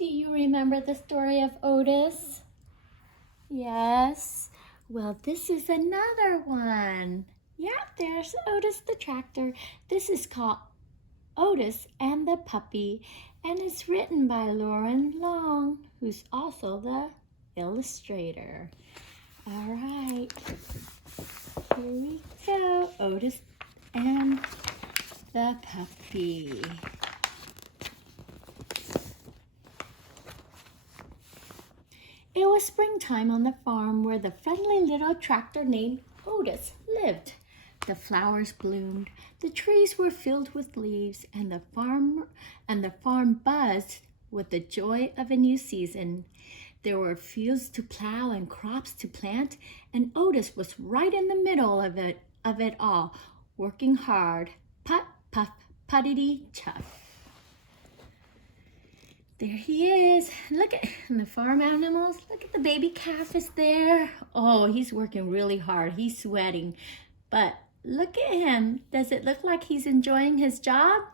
Do you remember the story of Otis? Yes. Well, this is another one. Yeah, there's Otis the tractor. This is called Otis and the Puppy, and it's written by Lauren Long, who's also the illustrator. All right, here we go. Otis and the Puppy. It was springtime on the farm where the friendly little tractor named Otis lived. The flowers bloomed, the trees were filled with leaves, and the farm buzzed with the joy of a new season. There were fields to plow and crops to plant, and Otis was right in the middle of it all, working hard. Put, puff, puttity, chuff. There he is. Look at the farm animals. Look at the baby calf is there. Oh, he's working really hard. He's sweating. But look at him. Does it look like he's enjoying his job?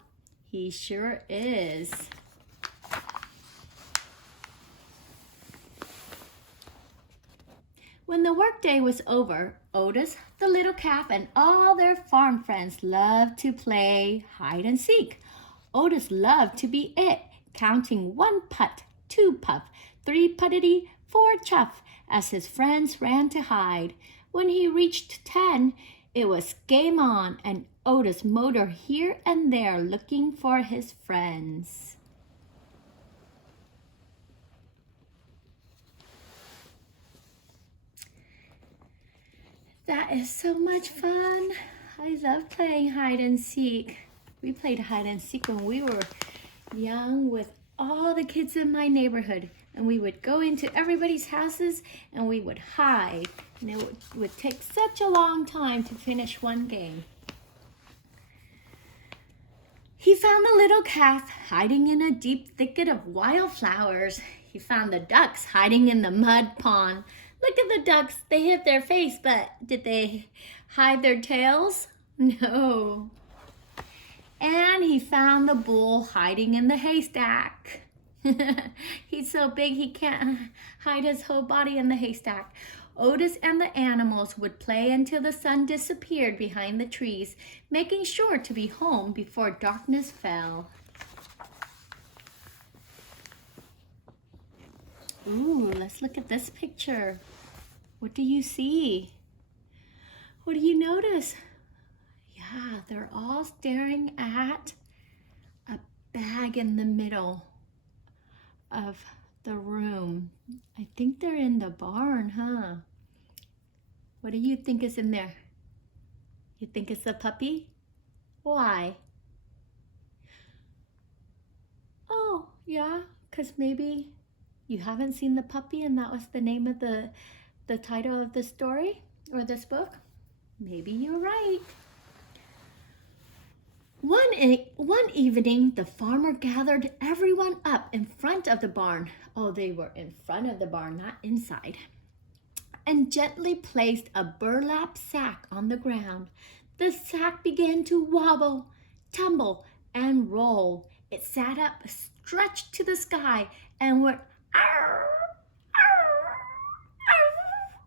He sure is. When the workday was over, Otis, the little calf, and all their farm friends loved to play hide and seek. Otis loved to be it, counting 1 putt, 2 puff, 3 puttity, 4 chuff, as his friends ran to hide. When he reached 10, it was game on, and Otis motored here and there looking for his friends. That is so much fun. I love playing hide and seek. We played hide and seek when we were young with all the kids in my neighborhood, and we would go into everybody's houses and we would hide, and it would take such a long time to finish one game. He found the little calf hiding in a deep thicket of wildflowers. He found the ducks hiding in the mud pond. Look at the ducks. They hid their face, but did they hide their tails? No. And he found the bull hiding in the haystack. He's so big he can't hide his whole body in the haystack. Otis and the animals would play until the sun disappeared behind the trees, making sure to be home before darkness fell. Ooh, let's look at this picture. What do you see? What do you notice? Yeah, they're all staring at a bag in the middle of the room. I think they're in the barn, huh? What do you think is in there? You think it's a puppy? Why? Oh, yeah, because maybe you haven't seen the puppy and that was the name of the title of the story or this book? Maybe you're right. One evening, the farmer gathered everyone up in front of the barn. Oh, they were in front of the barn, not inside. And gently placed a burlap sack on the ground. The sack began to wobble, tumble, and roll. It sat up, stretched to the sky, and went, "Arr, arr, arr."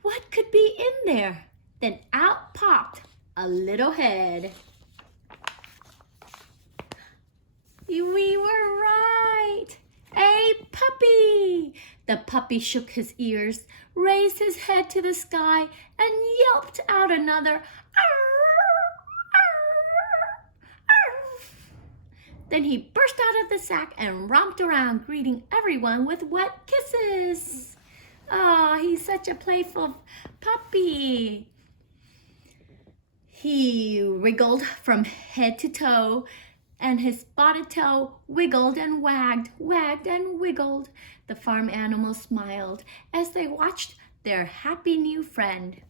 What could be in there? Then out popped a little head. We were right. A puppy. The puppy shook his ears, raised his head to the sky, and yelped out another, "Arr, arr, arr." Then he burst out of the sack and romped around, greeting everyone with wet kisses. Oh, he's such a playful puppy. He wriggled from head to toe, and his spotted toe wiggled and wagged, wagged and wiggled. The farm animals smiled as they watched their happy new friend.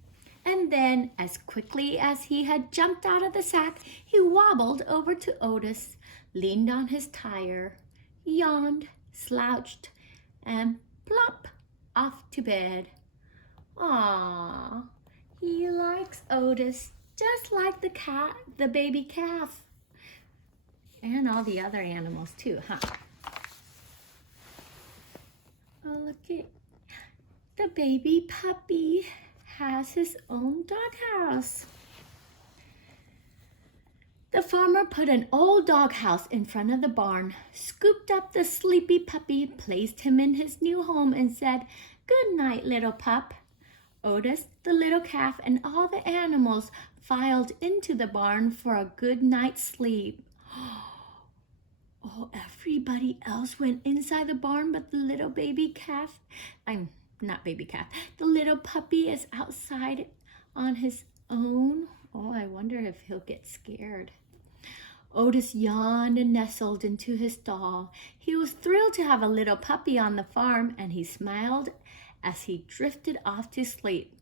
And then, as quickly as he had jumped out of the sack, he wobbled over to Otis, leaned on his tire, yawned, slouched, and plop, off to bed. Aww, he likes Otis just like the baby calf. And all the other animals too, huh? Oh, look at the baby puppy has his own doghouse. The farmer put an old doghouse in front of the barn, scooped up the sleepy puppy, placed him in his new home, and said, "Good night, little pup." Otis, the little calf, and all the animals filed into the barn for a good night's sleep. Oh, everybody else went inside the barn, but the little baby calf, not baby calf, the little puppy is outside on his own. Oh, I wonder if he'll get scared. Otis yawned and nestled into his stall. He was thrilled to have a little puppy on the farm, and he smiled as he drifted off to sleep.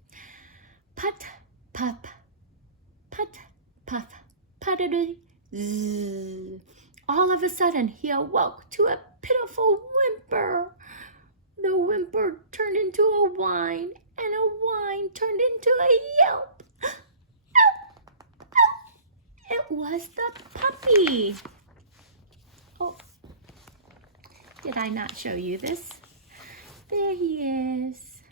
Put, pup, put, puff, puttity, zzz. All of a sudden, he awoke to a pitiful whimper. The whimper turned into a whine, and a whine turned into a yelp. It was the puppy. Oh, did I not show you this? There he is.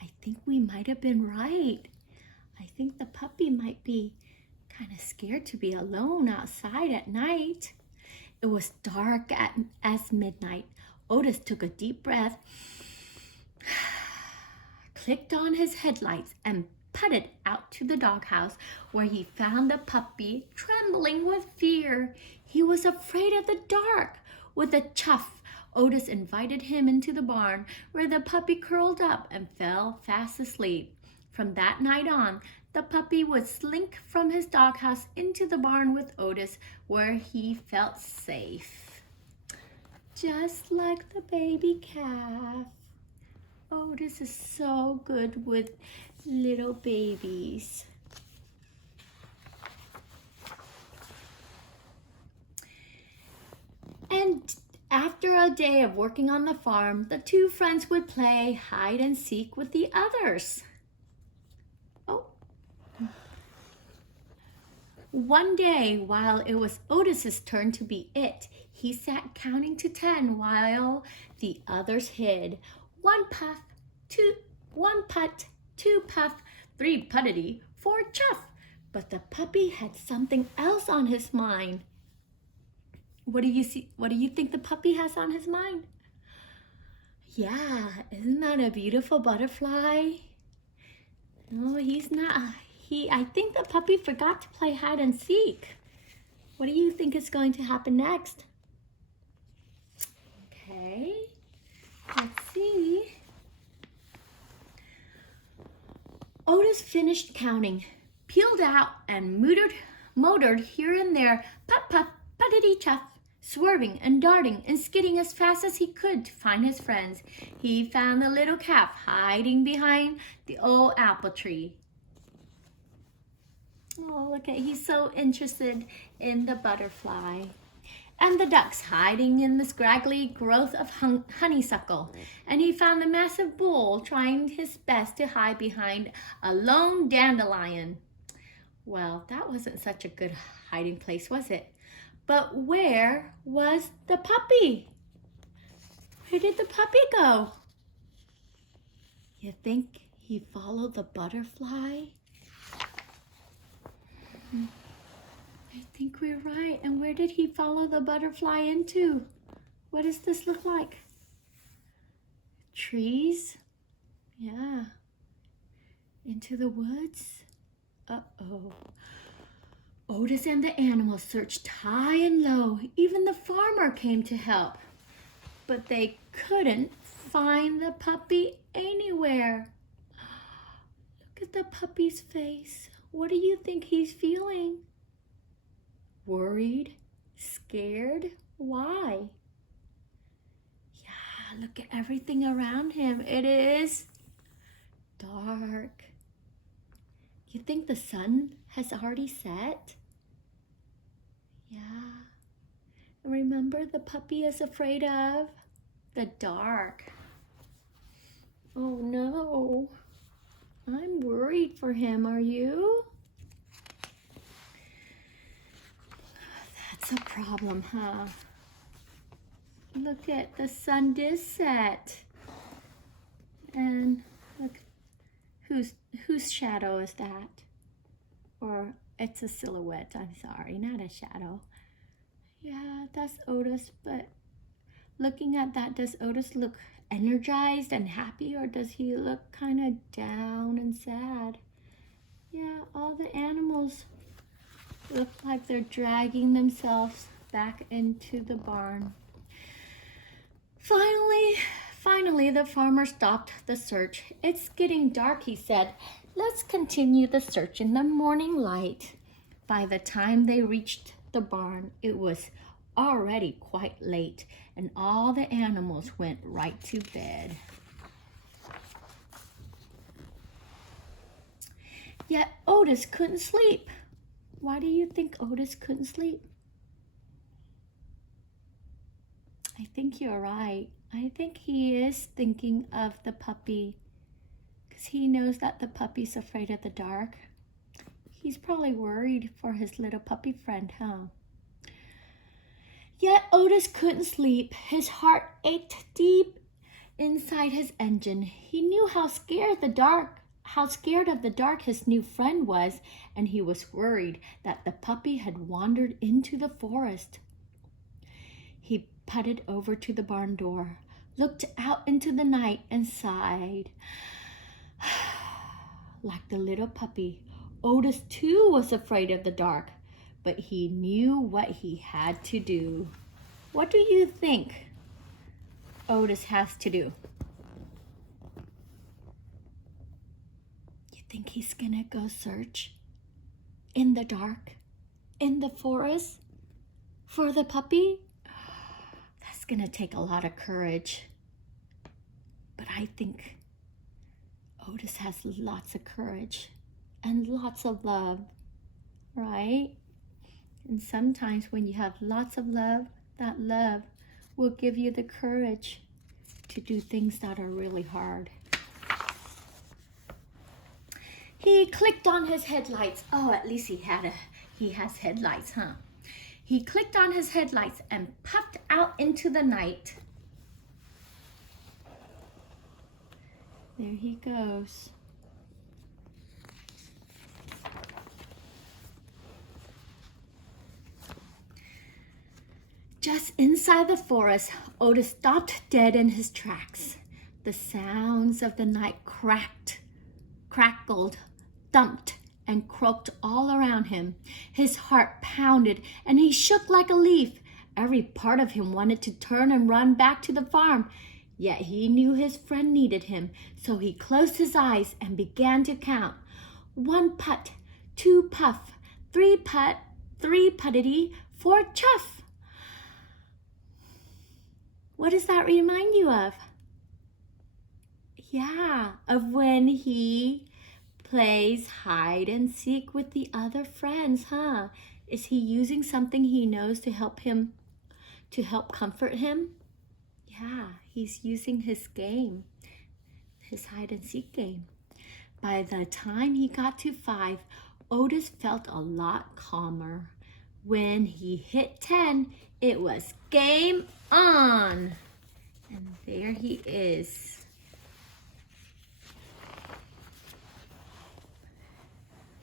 I think we might have been right. I think the puppy might be kind of scared to be alone outside at night. It was dark as midnight. Otis took a deep breath, clicked on his headlights, and putted out to the doghouse, where he found the puppy trembling with fear. He was afraid of the dark. With a chuff, Otis invited him into the barn, where the puppy curled up and fell fast asleep. From that night on, the puppy would slink from his doghouse into the barn with Otis, where he felt safe. Just like the baby calf. Otis is so good with little babies. And after a day of working on the farm, the two friends would play hide and seek with the others. One day, while it was Otis's turn to be it, he sat counting to 10 while the others hid. 1 puff, 1 putt, 2 puff, 3 puttity, 4 chuff. But the puppy had something else on his mind. What do you think the puppy has on his mind? Yeah, isn't that a beautiful butterfly? No, he's not. I think the puppy forgot to play hide and seek. What do you think is going to happen next? Okay, let's see. Otis finished counting, peeled out, and motored here and there, puff, puff, puttity chuff, swerving and darting and skidding as fast as he could to find his friends. He found the little calf hiding behind the old apple tree. Oh, look at, he's so interested in the butterfly. And the ducks hiding in the scraggly growth of honeysuckle. And he found the massive bull trying his best to hide behind a lone dandelion. Well, that wasn't such a good hiding place, was it? But where was the puppy? Where did the puppy go? You think he followed the butterfly? I think we're right. And where did he follow the butterfly into? What does this look like? Trees? Yeah. Into the woods? Uh-oh. Otis and the animals searched high and low. Even the farmer came to help. But they couldn't find the puppy anywhere. Look at the puppy's face. What do you think he's feeling? Worried? Scared? Why? Yeah, look at everything around him. It is dark. You think the sun has already set? Yeah. Remember, the puppy is afraid of the dark. Oh no. I'm worried for him. Are you? a problem, huh? Look at the sun did set. And look, whose shadow is that? Or it's a silhouette, I'm sorry, not a shadow. Yeah, that's Otis, but looking at that, does Otis look energized and happy, or does he look kind of down and sad? Yeah, all the animals look like they're dragging themselves back into the barn. Finally, the farmer stopped the search. It's getting dark, he said. Let's continue the search in the morning light. By the time they reached the barn, it was already quite late, and all the animals went right to bed. Yet Otis couldn't sleep. Why do you think Otis couldn't sleep? I think you're right. I think he is thinking of the puppy because he knows that the puppy's afraid of the dark. He's probably worried for his little puppy friend, huh? Yet Otis couldn't sleep. His heart ached deep inside his engine. He knew how scared of the dark his new friend was, and he was worried that the puppy had wandered into the forest. He putted over to the barn door, looked out into the night, and sighed. Like the little puppy, Otis too was afraid of the dark, but he knew what he had to do. What do you think Otis has to do? You think he's gonna go search in the dark, in the forest, for the puppy? That's gonna take a lot of courage. But I think Otis has lots of courage and lots of love, right? And sometimes when you have lots of love, that love will give you the courage to do things that are really hard. He clicked on his headlights. Oh, at least he has headlights, huh? He clicked on his headlights and puffed out into the night. There he goes. Just inside the forest, Otis stopped dead in his tracks. The sounds of the night crackled, thumped, and croaked all around him. His heart pounded, and he shook like a leaf. Every part of him wanted to turn and run back to the farm. Yet he knew his friend needed him, so he closed his eyes and began to count. 1 putt, 2 puff, 3 putt, 3 puttity, 4 chuff. What does that remind you of? Yeah, of when he plays hide and seek with the other friends, huh? Is he using something he knows to help comfort him? Yeah, he's using his game, his hide and seek game. By the time he got to 5, Otis felt a lot calmer. When he hit 10, it was game on. And there he is.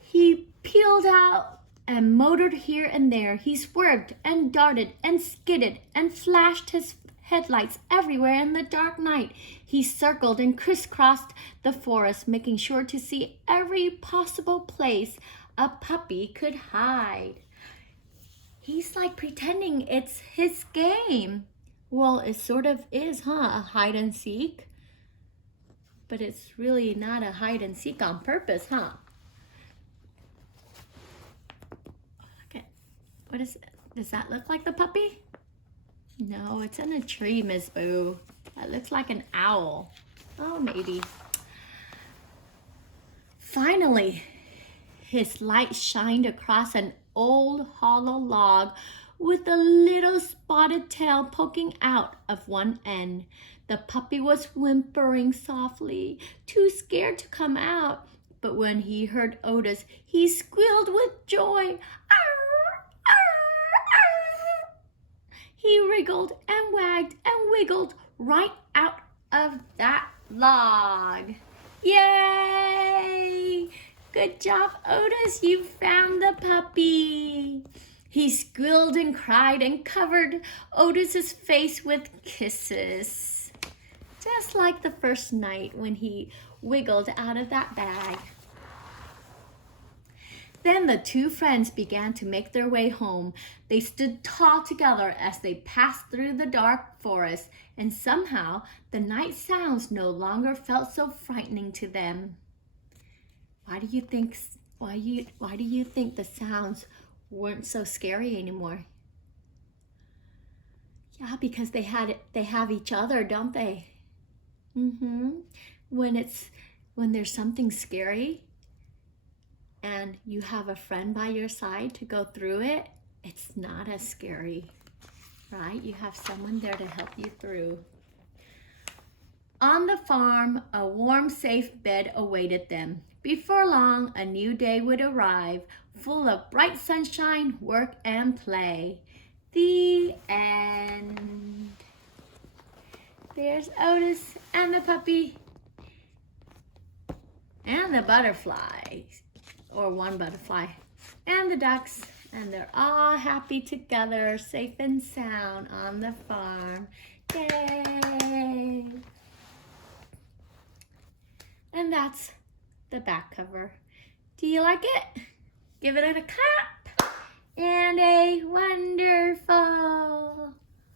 He peeled out and motored here and there. He swerved and darted and skidded and flashed his headlights everywhere in the dark night. He circled and crisscrossed the forest, making sure to see every possible place a puppy could hide. He's like pretending it's his game. Well, it sort of is, huh? A hide and seek. But it's really not a hide and seek on purpose, huh? Look at, what is it? Does that look like the puppy? No, it's in a tree, Miss Boo. That looks like an owl. Oh, maybe. Finally, his light shined across an old hollow log with a little spotted tail poking out of one end. The puppy was whimpering softly, too scared to come out. But when he heard Otis, he squealed with joy. Arr, arr, arr. He wriggled and wagged and wiggled right out of that log. Yay! Good job, Otis. You found the puppy. He squealed and cried and covered Otis's face with kisses. Just like the first night when he wiggled out of that bag. Then the two friends began to make their way home. They stood tall together as they passed through the dark forest, and somehow the night sounds no longer felt so frightening to them. Why do you think the sounds weren't so scary anymore? Yeah, because they have each other, don't they? When there's something scary and you have a friend by your side to go through it, it's not as scary, right? You have someone there to help you through. On the farm, a warm, safe bed awaited them. Before long, a new day would arrive, full of bright sunshine, work, and play. The end. There's Otis and the puppy and the butterflies, or one butterfly, and the ducks, and they're all happy together, safe and sound on the farm. Yay! And that's the back cover. Do you like it? Give it a clap and a wonderful